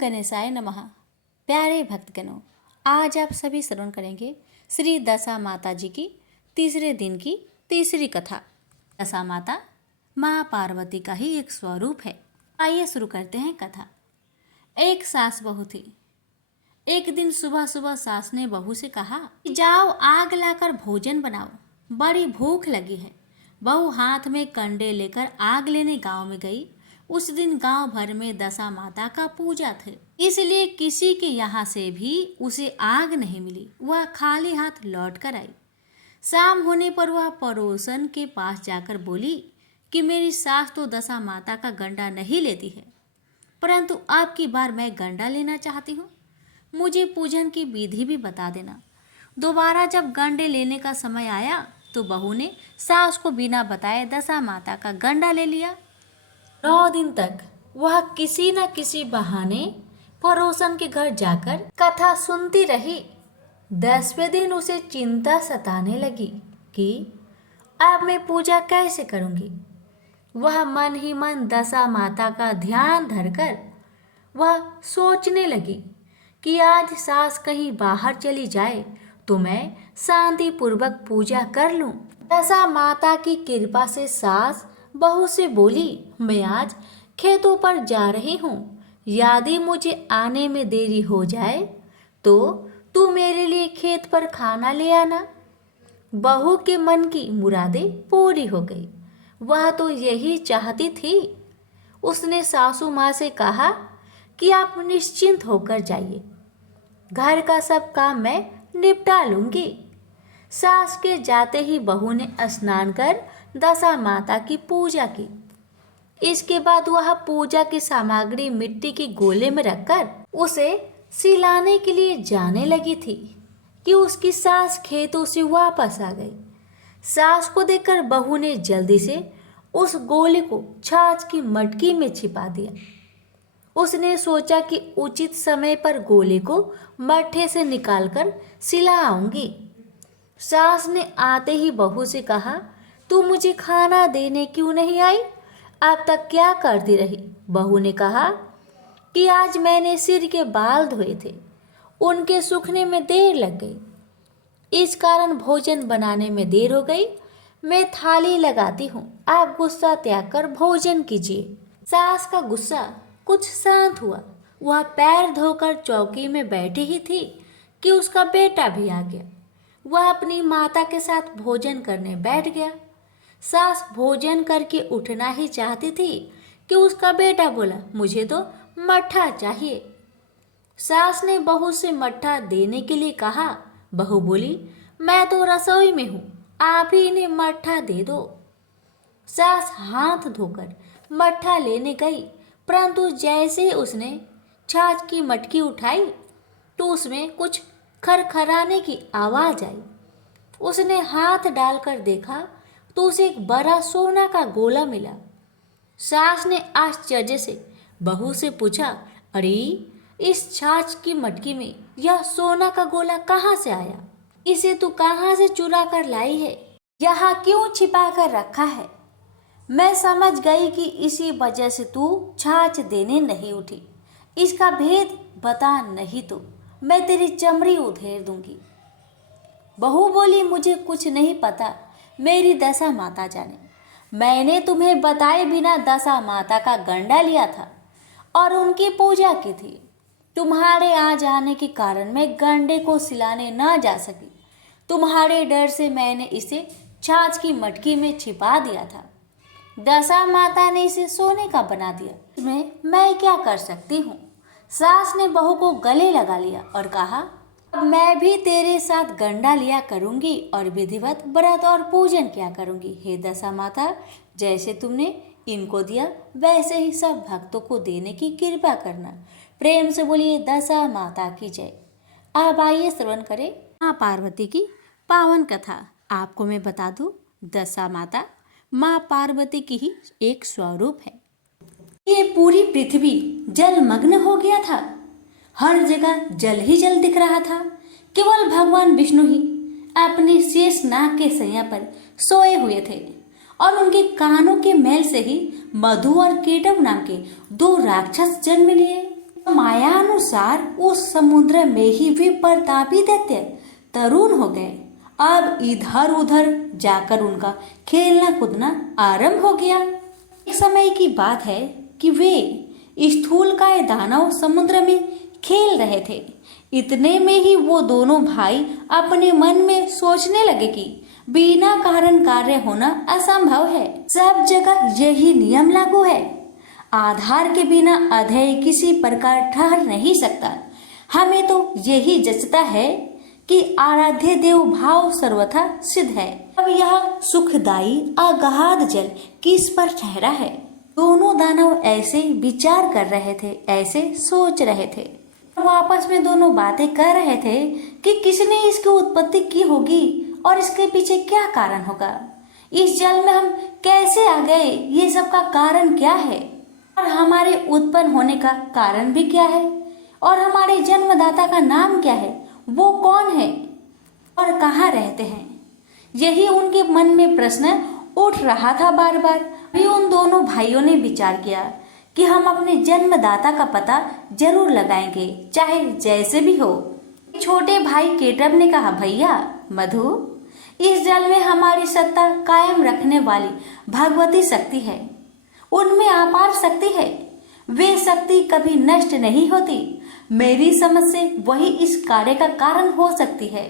गणेशाय नमः। प्यारे भक्तगणों, आज आप सभी श्रवण करेंगे श्री दशा माता जी की तीसरे दिन की तीसरी कथा। दशा माता माँ पार्वती का ही एक स्वरूप है। आइए शुरू करते हैं कथा। एक सास बहू थी। एक दिन सुबह सुबह सास ने बहू से कहा, जाओ आग लाकर भोजन बनाओ, बड़ी भूख लगी है। बहू हाथ में कंडे लेकर आग लेने गांव में गई। उस दिन गांव भर में दशा माता का पूजा थे, इसलिए किसी के यहाँ से भी उसे आग नहीं मिली। वह खाली हाथ लौट कर आई। शाम होने पर वह पड़ोसन के पास जाकर बोली कि मेरी सास तो दशा माता का गंडा नहीं लेती है, परंतु अब की बार मैं गंडा लेना चाहती हूँ। मुझे पूजन की विधि भी बता देना। दोबारा जब गंडे लेने का समय आया तो बहू ने सास को बिना बताए दशा माता का गंडा ले लिया। 9 दिन तक वह किसी न किसी बहाने पड़ोसन के घर जाकर कथा सुनती रही। 10वें दिन उसे चिंता सताने लगी कि अब मैं पूजा कैसे करूंगी। वह मन ही मन दशा माता का ध्यान धरकर वह सोचने लगी कि आज सास कहीं बाहर चली जाए तो मैं शांति पूर्वक पूजा कर लूं। दशा माता की कृपा से सास बहू से बोली, मैं आज खेतों पर जा रही हूँ, यदि मुझे आने में देरी हो जाए तो तू मेरे लिए खेत पर खाना ले आना। बहू के मन की मुरादें पूरी हो गई। वह तो यही चाहती थी। उसने सासू माँ से कहा कि आप निश्चिंत होकर जाइए, घर का सब काम मैं निपटा लूंगी। सास के जाते ही बहू ने स्नान कर दशा माता की पूजा की। इसके बाद वह पूजा की सामग्री मिट्टी के गोले में रखकर उसे सिलाने के लिए जाने लगी थी कि उसकी सास खेतों से वापस आ गई। सास को देखकर बहू ने जल्दी से उस गोले को छाछ की मटकी में छिपा दिया। उसने सोचा कि उचित समय पर गोले को मट्ठे से निकालकर सिला आऊंगी। सास ने आते ही बहू से कहा, तू मुझे खाना देने क्यों नहीं आई? अब तक क्या करती रही? बहू ने कहा कि आज मैंने सिर के बाल धोए थे, उनके सूखने में देर लग गई, इस कारण भोजन बनाने में देर हो गई। मैं थाली लगाती हूँ, आप गुस्सा त्याग कर भोजन कीजिए। सास का गुस्सा कुछ शांत हुआ। वह पैर धोकर चौकी में बैठी ही थी कि उसका बेटा भी आ गया। वह अपनी माता के साथ भोजन करने बैठ गया। सास भोजन करके उठना ही चाहती थी कि उसका बेटा बोला, मुझे तो मट्ठा चाहिए। सास ने बहू से मट्ठा देने के लिए कहा। बहू बोली, मैं तो रसोई में हूँ, आप ही इन्हें मट्ठा दे दो। सास हाथ धोकर मट्ठा लेने गई, परंतु जैसे ही उसने छाछ की मटकी उठाई तो उसमें कुछ खरखराने की आवाज आई। उसने हाथ डालकर देखा तो उसे एक बड़ा सोना का गोला मिला। सास ने आश्चर्य से बहू से पूछा, अरे इस छाछ की मटकी में यह सोना का गोला कहाँ से आया? इसे तू कहाँ से चुरा कर लाई है? यहाँ क्यों छिपा कर रखा है? मैं समझ गई कि इसी वजह से तू छाछ देने नहीं उठी। इसका भेद बता, नहीं तो मैं तेरी चमड़ी उधेड़ दूंगी। बहू बोली, मुझे कुछ नहीं पता, मेरी दशा माता जाने। मैंने तुम्हें बताए बिना दशा माता का गंडा लिया था और उनकी पूजा की थी। तुम्हारे आ जाने के कारण मैं गंडे को सिलाने ना जा सकी। तुम्हारे डर से मैंने इसे छाछ की मटकी में छिपा दिया था। दशा माता ने इसे सोने का बना दिया, इसमें मैं क्या कर सकती हूँ? सास ने बहू को गले लगा लिया और कहा, अब मैं भी तेरे साथ गंडा लिया करूंगी और विधिवत व्रत और पूजन किया करूंगी। हे दशा माता, जैसे तुमने इनको दिया वैसे ही सब भक्तों को देने की कृपा करना। प्रेम से बोलिए दशा माता की जय। अब आइए श्रवण करें माँ पार्वती की पावन कथा। आपको मैं बता दूं, दशा माता माँ पार्वती की ही एक स्वरूप है। ये पूरी पृथ्वी जलमग्न हो गया था। हर जगह जल ही जल दिख रहा था। केवल भगवान विष्णु ही अपने शेष नाग के सैया पर सोए हुए थे और उनके कानों के मैल से ही मधु और कीटव नाम के 2 राक्षस जन्म लिए। माया अनुसार उस समुद्र में ही वे प्रतापी दैत्य तरुण हो गए। अब इधर उधर जाकर उनका खेलना कूदना आरंभ हो गया। एक समय की बात है कि वे स्थूलकाय दानव समुद्र में खेल रहे थे। इतने में ही वो दोनों भाई अपने मन में सोचने लगे कि बिना कारण कार्य होना असंभव है। सब जगह यही नियम लागू है। आधार के बिना अध्यय किसी प्रकार ठहर नहीं सकता। हमें तो यही जचता है कि आराध्य देव भाव सर्वथा सिद्ध है। अब यह सुखदायी अगाध जल किस पर ठहरा है? दोनों दानव ऐसे विचार कर रहे थे, ऐसे सोच रहे थे। वो आपस में दोनों बातें कर रहे थे कि किसने इसकी उत्पत्ति की होगी और इसके पीछे क्या कारण होगा। इस जल में हम कैसे आ गए, ये सब का कारण क्या है, और हमारे उत्पन्न होने का कारण भी क्या है, और हमारे जन्मदाता का नाम क्या है, वो कौन है और कहाँ रहते हैं। यही उनके मन में प्रश्न उठ रहा था बार बार। भी उन दोनों भाइयों ने विचार किया कि हम अपने जन्मदाता का पता जरूर लगाएंगे, चाहे जैसे भी हो। छोटे भाई केटव ने कहा, भैया मधु, इस जल में हमारी सत्ता कायम रखने वाली भगवती शक्ति है। उनमें अपार शक्ति है। वे शक्ति कभी नष्ट नहीं होती। मेरी समझ से वही इस कार्य का कारण हो सकती है।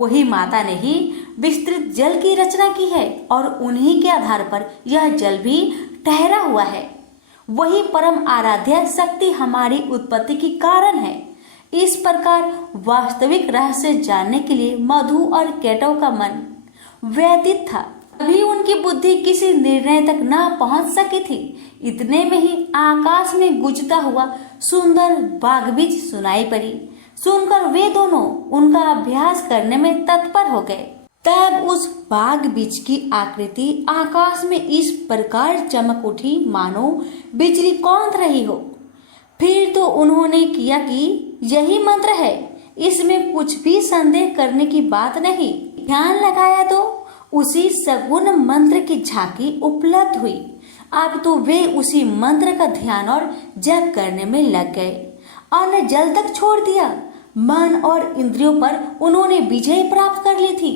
वही माता ने ही विस्तृत जल की रचना की है और उन्हीं के आधार पर यह जल भी ठहरा हुआ है। वही परम आराध्य शक्ति हमारी उत्पत्ति की कारण है। इस प्रकार वास्तविक रहस्य जानने के लिए मधु और केटव का मन व्यतीत था। अभी उनकी बुद्धि किसी निर्णय तक ना पहुंच सकी थी। इतने में ही आकाश में गुजरता हुआ सुंदर बागबीज सुनाई पड़ी। सुनकर वे दोनों उनका अभ्यास करने में तत्पर हो गए। तब उस बागबीज की आकृति आकाश में इस प्रकार चमक उठी मानो बिजली कौंध रही हो। फिर तो उन्होंने किया कि यही मंत्र है, इसमें कुछ भी संदेह करने की बात नहीं। ध्यान लगाया तो उसी सगुण मंत्र की झांकी उपलब्ध हुई। अब तो वे उसी मंत्र का ध्यान और जप करने में लग गए। अन्न जल तक छोड़ दिया। मन और इंद्रियों पर उन्होंने विजय प्राप्त कर ली थी।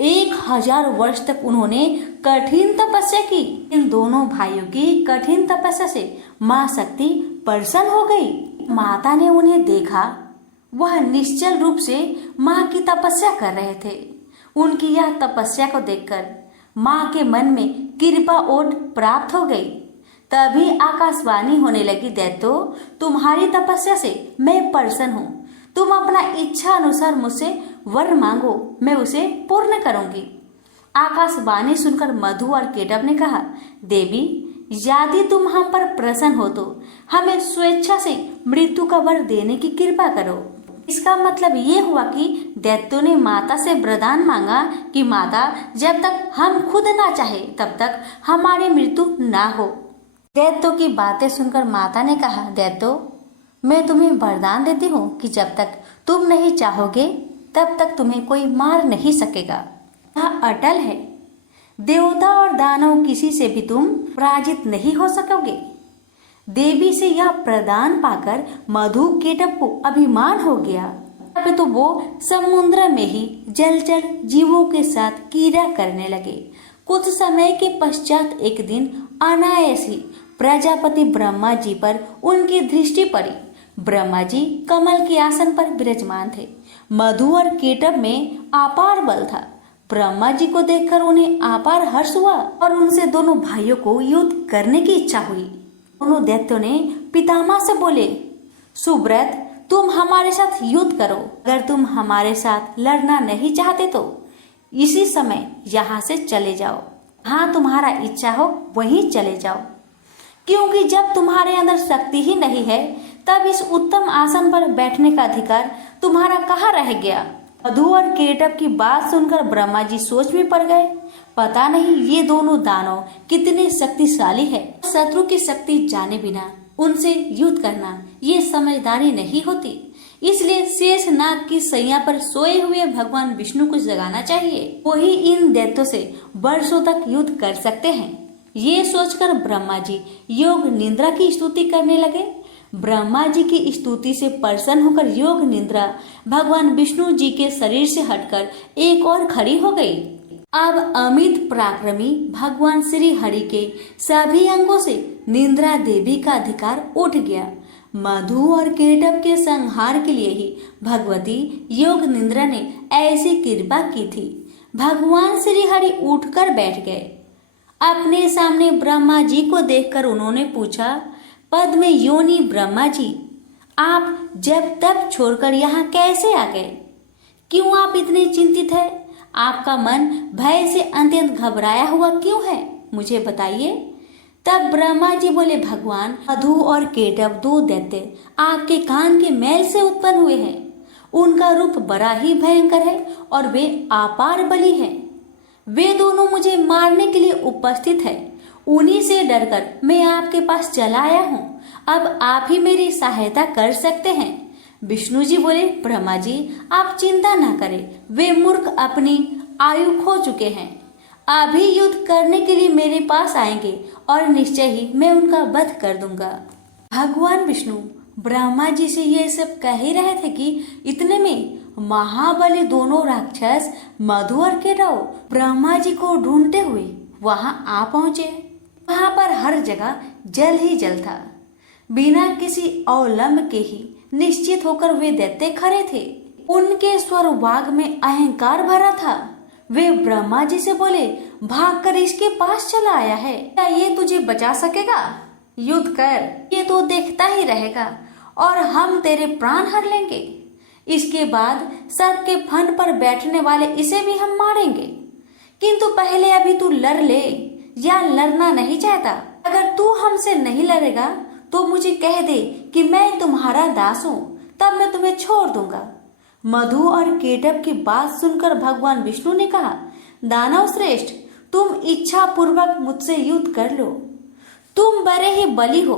1000 वर्ष तक उन्होंने कठिन तपस्या की। इन दोनों भाइयों की कठिन तपस्या से माँ शक्ति प्रसन्न हो गई। माता ने उन्हें देखा। वह निश्चल रूप से माँ की तपस्या कर रहे थे। उनकी यह तपस्या को देखकर माँ के मन में कृपा ओट प्राप्त हो गई। तभी आकाशवाणी होने लगी, दैत्यो, तुम्हारी तपस्या से मैं प्रसन्न हूँ। तुम अपना इच्छा अनुसार मुझसे वर मांगो, मैं उसे पूर्ण करूंगी। आकाशवाणी सुनकर मधु और केटव ने कहा, देवी, यदि तुम हम पर प्रसन्न हो तो हमें स्वेच्छा से मृत्यु का वर देने की कृपा करो। इसका मतलब ये हुआ कि दैत्यों ने माता से वरदान मांगा कि माता, जब तक हम खुद ना चाहे तब तक हमारी मृत्यु ना हो। दैत्यों की बातें सुनकर माता ने कहा, दैत्यों, मैं तुम्हें वरदान देती हूँ कि जब तक तुम नहीं चाहोगे तब तक तुम्हें कोई मार नहीं सकेगा। यह अटल है। देवता और दानव किसी से भी तुम पराजित नहीं हो सकोगे। देवी से यह प्रदान पाकर मधु केटव को अभिमान हो गया। अब तो वो समुद्र में ही जलचर जीवों के साथ क्रीड़ा करने लगे। कुछ समय के पश्चात एक दिन अनायास ही प्रजापति ब्रह्मा जी पर उनकी दृष्टि पड़ी। ब्रह्मा जी कमल के आसन पर विराजमान थे। मधु और केटव में अपार बल था। ब्रह्मा जी को देखकर उन्हें अपार हर्ष हुआ और उनसे दोनों भाइयों को युद्ध करने की इच्छा हुई। दोनों दैत्यों ने पितामह से बोले, सुब्रत, तुम हमारे साथ युद्ध करो। अगर तुम हमारे साथ लड़ना नहीं चाहते तो इसी समय यहाँ से चले जाओ। हाँ, तुम्हारा इच्छा हो वहीं चले जाओ, क्योंकि जब तुम्हारे अंदर शक्ति ही नहीं है तब इस उत्तम आसन पर बैठने का अधिकार तुम्हारा कहाँ रह गया। मधु और केटव की बात सुनकर ब्रह्मा जी सोच में पड़ गए। पता नहीं ये दोनों दानव कितने शक्तिशाली है। शत्रु की शक्ति जाने बिना उनसे युद्ध करना ये समझदारी नहीं होती। इसलिए शेष नाग की सैया पर सोए हुए भगवान विष्णु को जगाना चाहिए। वही इन दैत्यों से वर्षों तक युद्ध कर सकते हैं। ये सोचकर ब्रह्मा जी योग निद्रा की स्तुति करने लगे। ब्रह्मा जी की स्तुति से प्रसन्न होकर योग निद्रा भगवान विष्णु जी के शरीर से हटकर एक और खड़ी हो गई। अब अमित पराक्रमी भगवान श्री हरि के सभी अंगों से निद्रा देवी का अधिकार उठ गया। मधु और केटव के संहार के लिए ही भगवती योग निद्रा ने ऐसी कृपा की थी। भगवान श्री हरि उठकर बैठ गए। अपने सामने ब्रह्मा जी को देखकर उन्होंने पूछा, पद्म योनि ब्रह्मा जी, आप जब तब छोड़कर यहाँ कैसे आ गए? क्यों आप इतने चिंतित हैं? आपका मन भय से अत्यंत घबराया हुआ क्यों है? मुझे बताइए। तब ब्रह्मा जी बोले, भगवान, मधु और केटव दो दैत्य आपके कान के मैल से उत्पन्न हुए हैं। उनका रूप बड़ा ही भयंकर है और वे अपार बली हैं। वे दोनों मुझे मारने के लिए उपस्थित है। उन्हीं से डरकर मैं आपके पास चला आया हूँ। अब आप ही मेरी सहायता कर सकते हैं। विष्णु जी बोले, ब्रह्मा जी, आप चिंता न करें। वे मूर्ख अपनी आयु खो चुके हैं। अभी युद्ध करने के लिए मेरे पास आएंगे और निश्चय ही मैं उनका वध कर दूंगा। भगवान विष्णु ब्रह्मा जी से ये सब कह ही रहे थे कि इतने में महाबली दोनों राक्षस मधु और केटव ब्रह्मा जी को ढूंढते हुए वहां आ पहुंचे। वहां पर हर जगह जल ही जल था। बिना किसी अवलंब के ही निश्चित होकर वे दैत्य खड़े थे। उनके स्वर वाग में अहंकार भरा था। वे ब्रह्मा जी से बोले, भागकर इसके पास चला आया है, क्या ये तुझे बचा सकेगा? युद्ध कर, ये तो देखता ही रहेगा और हम तेरे प्राण हर लेंगे। इसके बाद सर्प के फन पर बैठने वाले इसे भी हम मारेंगे। किंतु पहले अभी तू लड़ ले, या लड़ना नहीं चाहता? अगर तू हमसे नहीं लड़ेगा तो मुझे कह दे कि मैं तुम्हारा दास हूँ, तब मैं तुम्हें छोड़ दूंगा। मधु और केटव की बात सुनकर भगवान विष्णु ने कहा, दानव श्रेष्ठ, तुम इच्छा पूर्वक मुझसे युद्ध कर लो। तुम बड़े ही बली हो,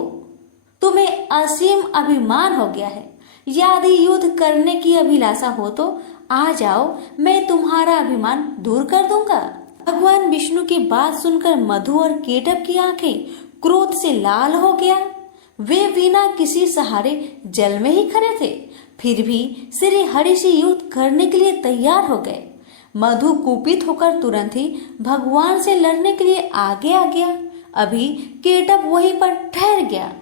तुम्हें असीम अभिमान हो गया है। यदि युद्ध करने की अभिलाषा हो तो आ जाओ, मैं तुम्हारा अभिमान दूर कर दूंगा। भगवान विष्णु की बात सुनकर मधु और केटव की आंखें क्रोध से लाल हो गया। वे बिना किसी सहारे जल में ही खड़े थे, फिर भी श्री हरि से युद्ध करने के लिए तैयार हो गए। मधु कुपित होकर तुरंत ही भगवान से लड़ने के लिए आगे आ गया। अभी केटव वहीं पर ठहर गया।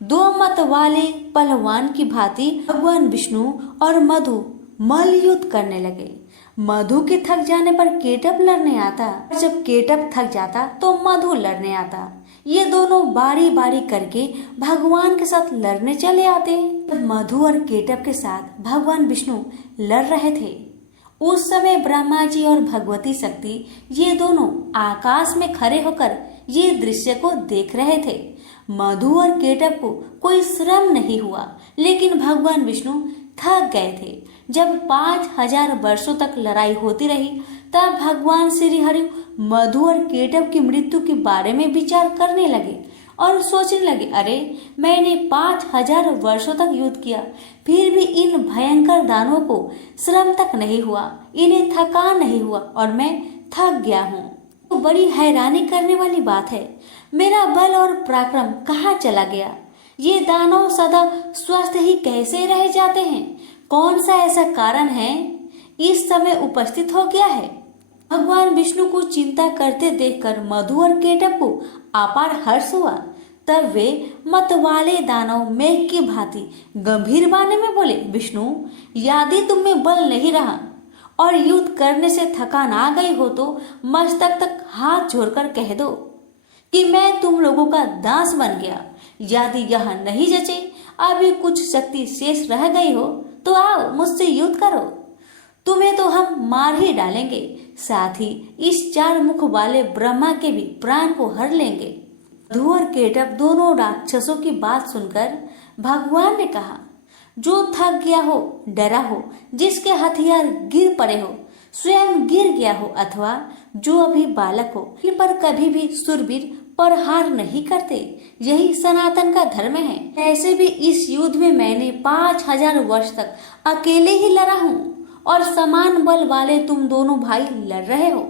दो मत वाले पहलवान की भांति भगवान विष्णु और मधु मल्ल युद्ध करने लगे। मधु के थक जाने पर केटव लड़ने आता, और जब केटव थक जाता तो मधु लड़ने आता। ये दोनों बारी बारी करके भगवान के साथ लड़ने चले आते। मधु और केटव के साथ भगवान विष्णु लड़ रहे थे। उस समय ब्रह्मा जी और भगवती शक्ति ये दोनों आकाश में खड़े होकर ये दृश्य को देख रहे थे। मधु और केटव को कोई श्रम नहीं हुआ, लेकिन भगवान विष्णु थक गए थे। जब 5000 वर्षों तक लड़ाई होती रही, तब भगवान श्री हरि मधु और केटव की मृत्यु के बारे में विचार करने लगे और सोचने लगे, अरे मैंने 5000 वर्षों तक युद्ध किया, फिर भी इन भयंकर दानवों को श्रम तक नहीं हुआ, इन्हें थकान नहीं हुआ और मैं थक गया हूँ। तो बड़ी हैरानी करने वाली बात है, मेरा बल और पराक्रम कहाँ चला गया? ये दानव सदा स्वस्थ ही कैसे रह जाते हैं? कौन सा ऐसा कारण है इस समय उपस्थित हो गया है? भगवान विष्णु को चिंता करते देखकर मधु और केटव को अपार हर्ष हुआ। तब वे मतवाले दानव मेघ की भांति गंभीर वाणी में बोले, विष्णु, यदि तुम में बल नहीं रहा और युद्ध करने से थकान आ गई हो तो मस्तक तक हाथ जोड़कर कह दो कि मैं तुम लोगों का दास बन गया। यदि यह नहीं जचे, अभी कुछ शक्ति शेष रह गई हो तो आओ मुझसे युद्ध करो, तुम्हें तो हम मार ही डालेंगे, साथ ही इस 4 मुख वाले ब्रह्मा के भी प्राण को हर लेंगे। मधु और केटव दोनों राक्षसों की बात सुनकर भगवान ने कहा, जो थक गया हो, डरा हो, जिसके हथियार गिर पड़े हो, स्वयं गिर गया हो, अथवा जो अभी बालक हो, इन पर कभी भी सुरवीर प्रहार नहीं करते। यही सनातन का धर्म है। ऐसे भी इस युद्ध में मैंने 5000 वर्ष तक अकेले ही लड़ा हूँ और समान बल वाले तुम दोनों भाई लड़ रहे हो।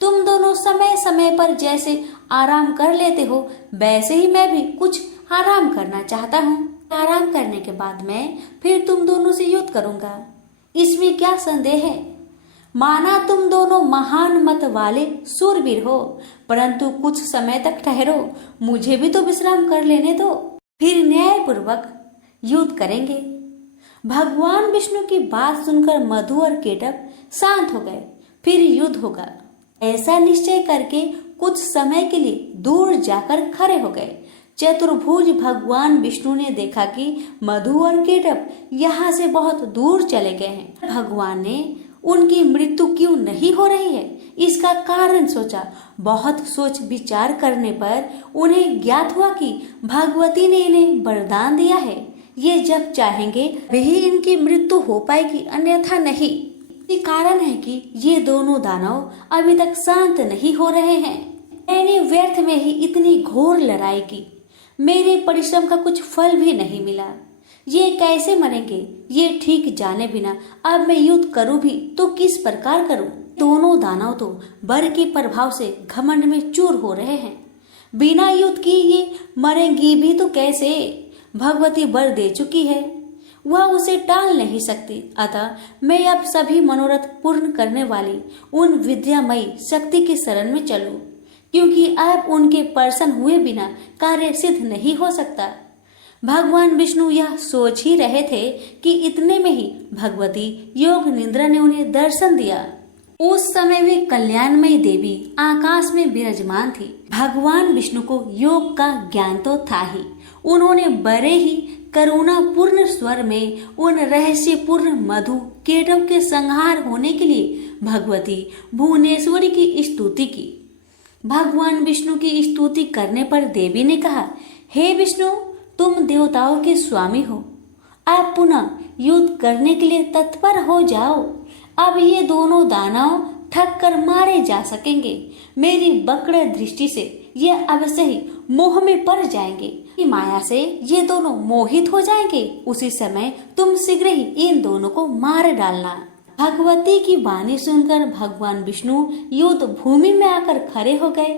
तुम दोनों समय समय पर जैसे आराम कर लेते हो, वैसे ही मैं भी कुछ आराम करना चाहता हूँ। आराम करने के बाद मैं फिर तुम दोनों से युद्ध करूंगा, इसमें क्या संदेह है। माना तुम दोनों महान मत वाले सूरवीर हो, परंतु कुछ समय तक ठहरो, मुझे भी तो विश्राम कर लेने दो, फिर न्यायपूर्वक युद्ध करेंगे। भगवान विष्णु की बात सुनकर मधु और केटव शांत हो गए। फिर युद्ध होगा, ऐसा निश्चय करके कुछ समय के लिए दूर जाकर खड़े हो गए। चतुर्भुज भगवान विष्णु ने देखा कि मधु और केटव यहाँ से बहुत दूर चले गए हैं। भगवान ने उनकी मृत्यु क्यों नहीं हो रही है, इसका कारण सोचा। बहुत सोच विचार करने पर उन्हें ज्ञात हुआ कि भगवती ने इन्हें वरदान दिया है, ये जब चाहेंगे वही इनकी मृत्यु हो पाएगी, अन्यथा नहीं। ये कारण है कि ये दोनों दानव अभी तक शांत नहीं हो रहे हैं। मैंने व्यर्थ में ही इतनी घोर लड़ाई की, मेरे परिश्रम का कुछ फल भी नहीं मिला। ये कैसे मरेंगे ये ठीक जाने बिना अब मैं युद्ध करूं भी तो किस प्रकार करूं। दोनों दानव तो वर के प्रभाव से घमंड में चूर हो रहे हैं। बिना युद्ध की ये मरेंगी भी तो कैसे। भगवती वर दे चुकी है, वह उसे टाल नहीं सकती। अतः मैं अब सभी मनोरथ पूर्ण करने वाली उन विद्यामयी शक्ति की शरण में चलूं, क्योंकि अब उनके प्रसन्न हुए बिना कार्य सिद्ध नहीं हो सकता। भगवान विष्णु यह सोच ही रहे थे कि इतने में ही भगवती योग निद्रा ने उन्हें दर्शन दिया। उस समय वे कल्याणमयी देवी आकाश में विराजमान थी। भगवान विष्णु को योग का ज्ञान तो था ही। उन्होंने बड़े ही करुणा पूर्ण स्वर में उन रहस्यपूर्ण मधु केटव के संहार होने के लिए भगवती भुवनेश्वरी की स्तुति की। भगवान विष्णु की स्तुति करने पर देवी ने कहा, हे विष्णु, तुम देवताओं के स्वामी हो, आप पुनः युद्ध करने के लिए तत्पर हो जाओ। अब ये दोनों दानव ठग कर मारे जा सकेंगे। मेरी वक्र दृष्टि से ये अवश्य ही मोह में पड़ जाएंगे। माया से ये दोनों मोहित हो जाएंगे। उसी समय तुम शीघ्र ही इन दोनों को मार डालना। भगवती की वाणी सुनकर भगवान विष्णु युद्ध भूमि में आकर खड़े हो गए।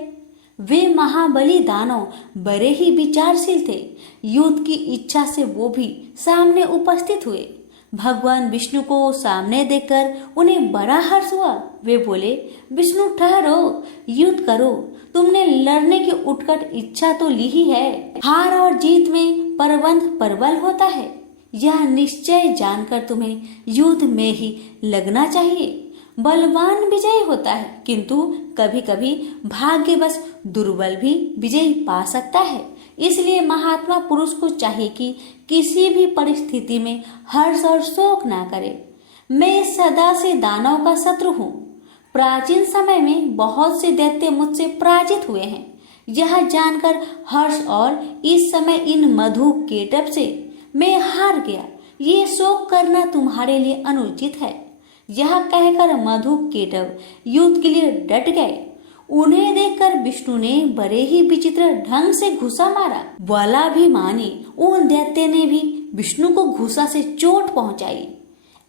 वे महाबली दानव बड़े ही विचारशील थे। युद्ध की इच्छा से वो भी सामने उपस्थित हुए। भगवान विष्णु को सामने देखकर उन्हें बड़ा हर्ष हुआ। वे बोले, विष्णु ठहरो, युद्ध करो। तुमने लड़ने की उत्कट इच्छा तो ली ही है। हार और जीत में प्रबंध प्रबल होता है, यह निश्चय जानकर तुम्हें युद्ध में ही लगना चाहिए। बलवान विजयी होता है, किंतु कभी कभी भाग्यवश दुर्बल भी विजयी पा सकता है। इसलिए महात्मा पुरुष को चाहिए कि किसी भी परिस्थिति में हर्ष और शोक ना करे। मैं सदा से दानव का शत्रु हूँ। प्राचीन समय में बहुत से दैत्य मुझसे पराजित हुए हैं। यह जानकर हर्ष और इस समय इन मधु केटव से मैं हार गया, ये शोक करना तुम्हारे लिए अनुचित है। यह कहकर मधु केटव युद्ध के लिए डट गए। उन्हें देखकर विष्णु ने बड़े ही विचित्र ढंग से घुसा मारा। बलाभिमानी उन दैत्य ने भी विष्णु को घुसा से चोट पहुंचाई।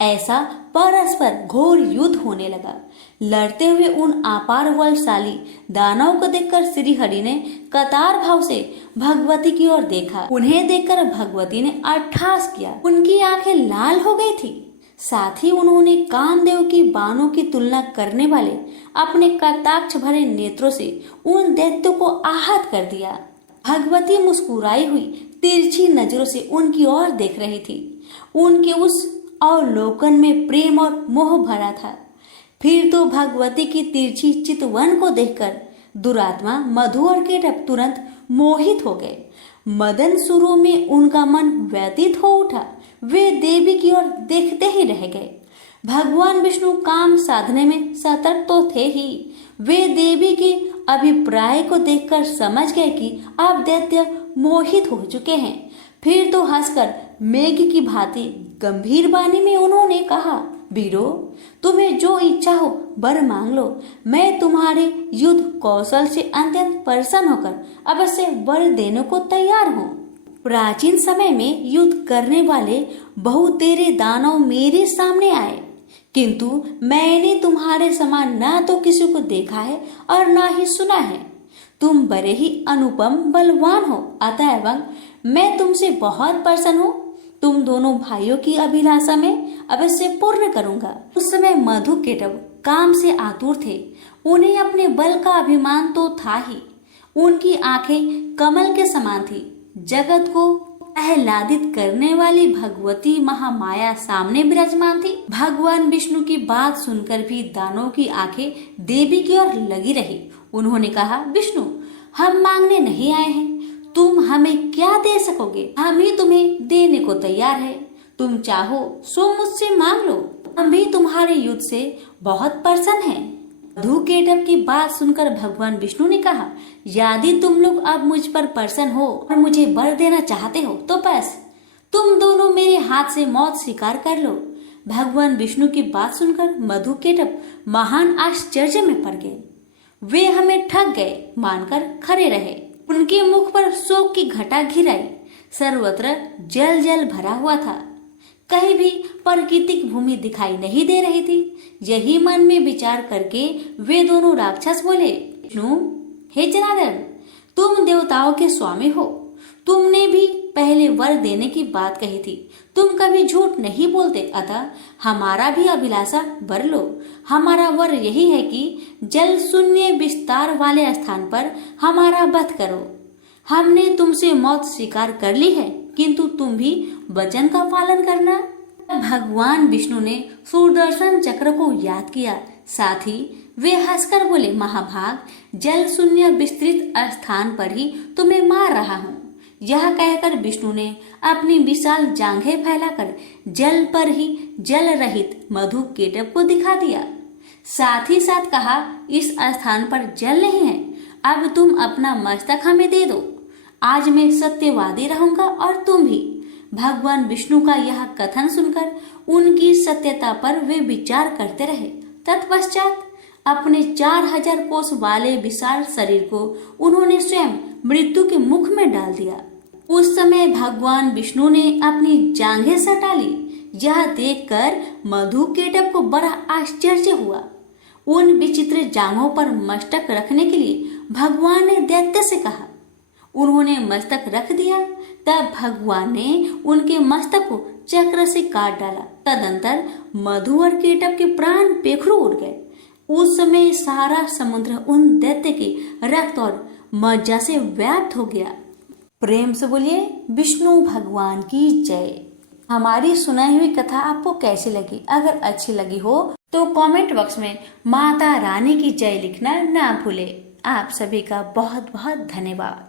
ऐसा परस्पर घोर युद्ध होने लगा। लड़ते हुए उन अपार बलशाली दानव को देखकर श्री हरि ने कतार भाव से भगवती की ओर देखा। उन्हें देखकर भगवती ने अट्टहास किया। उनकी आंखें लाल हो गई थी। साथ ही उन्होंने कामदेव की बाणों की तुलना करने वाले अपने कटाक्ष भरे नेत्रों से उन दैत्यों को आहत कर दिया। भगवती मुस्कुराई हुई तिरछी नजरों से उनकी ओर देख रही थी। उनके उस अवलोकन में प्रेम और मोह भरा था। फिर तो भगवती की तिरछी चितवन को देखकर दुरात्मा मधु और केटव तुरंत मोहित हो गए। मदन सुरों में उनका मन व्यतीत हो उठा। वे देवी की ओर देखते ही रह गए। भगवान विष्णु काम साधने में सतर्क तो थे ही। वे देवी के अभिप्राय को देखकर समझ गए कि अब दैत्य मोहित हो चुके हैं। फिर तो हंसकर मेघ की भांति गंभीर वाणी में उन्होंने कहा, वीरो, तुम्हें जो इच्छा हो वर मांग लो। मैं तुम्हारे युद्ध कौशल से अत्यंत प्रसन्न होकर अवश्य वर देने को तैयार हूँ। प्राचीन समय में युद्ध करने वाले बहुतेरे दानव मेरे सामने आए, किंतु मैंने तुम्हारे समान न तो किसी को देखा है और न ही सुना है। तुम बड़े ही अनुपम बलवान हो, अतएव मैं तुमसे बहुत प्रसन्न हूँ। तुम दोनों भाइयों की अभिलाषा में अवश्य पूर्ण करूंगा। उस समय मधुकेटव काम से आतुर थे। उन्हें अपने बल का अभिमान तो था ही, उनकी आंखें कमल के समान थी। जगत को आह्लादित करने वाली भगवती महामाया सामने विराजमान थी। भगवान विष्णु की बात सुनकर भी दानवों की आंखें देवी की ओर लगी रही। उन्होंने कहा, विष्णु, हम मांगने नहीं आए हैं, तुम हमें क्या दे सकोगे? हम ही तुम्हें देने को तैयार है। तुम चाहो सो मुझसे मांग लो, हम भी तुम्हारे युद्ध से बहुत प्रसन्न हैं। मधुकेटव की बात सुनकर भगवान विष्णु ने कहा, यदि तुम लोग अब मुझ पर प्रसन्न हो और मुझे वर देना चाहते हो तो बस तुम दोनों मेरे हाथ से मौत स्वीकार कर लो। भगवान विष्णु की बात सुनकर मधुकेटव महान आश्चर्य में पड़ गए। वे हमें ठग गए मानकर खड़े रहे। उनके मुख पर शोक की घटा घिर आई। सर्वत्र जल जल भरा हुआ था। कहीं भी प्राकृतिक भूमि दिखाई नहीं दे रही थी। यही मन में विचार करके वे दोनों राक्षस बोले, विष्णु, हे जनार्दन, तुम देवताओं के स्वामी हो। तुमने भी पहले वर देने की बात कही थी। तुम कभी झूठ नहीं बोलते, अतः हमारा भी अभिलाषा वर लो। हमारा वर यही है कि जल शून्य विस्तार वाले स्थान पर हमारा वध करो। हमने तुमसे मौत स्वीकार कर ली है, किंतु तुम भी वचन का पालन करना। भगवान विष्णु ने सुदर्शन चक्र को याद किया। साथ ही वे हंसकर बोले, महाभाग, जल शून्य विस्तृत स्थान पर ही तुम्हें मार रहा हूँ। यह कहकर विष्णु ने अपनी विशाल जांघें फैलाकर जल पर ही जल रहित मधुकेटव को दिखा दिया। साथ ही साथ कहा, इस स्थान पर जल नहीं है, अब तुम अपना मस्तक हमें दे दो। आज मैं सत्यवादी रहूंगा और तुम भी। भगवान विष्णु का यह कथन सुनकर उनकी सत्यता पर वे विचार करते रहे। तत्पश्चात अपने 4000 कोस वाले विशाल शरीर को उन्होंने स्वयं मृत्यु के मुख में डाल दिया। उस समय भगवान विष्णु ने अपनी जांघें सटा ली। यह देखकर मधुकेटव को बड़ा आश्चर्य हुआ। उन विचित्र जांघों पर मस्तक रखने के लिए भगवान ने दैत्य से कहा। उन्होंने मस्तक रख दिया। तब भगवान ने उनके मस्तक को चक्र से काट डाला। तदंतर मधु और केटव के प्राण पेखरू उड़ गए। उस समय सारा समुद्र उन दैत्य के रक्त और मज्जा से व्याप्त हो गया। प्रेम से बोलिए विष्णु भगवान की जय। हमारी सुनाई हुई कथा आपको कैसी लगी? अगर अच्छी लगी हो तो कमेंट बॉक्स में माता रानी की जय लिखना ना भूले। आप सभी का बहुत बहुत धन्यवाद।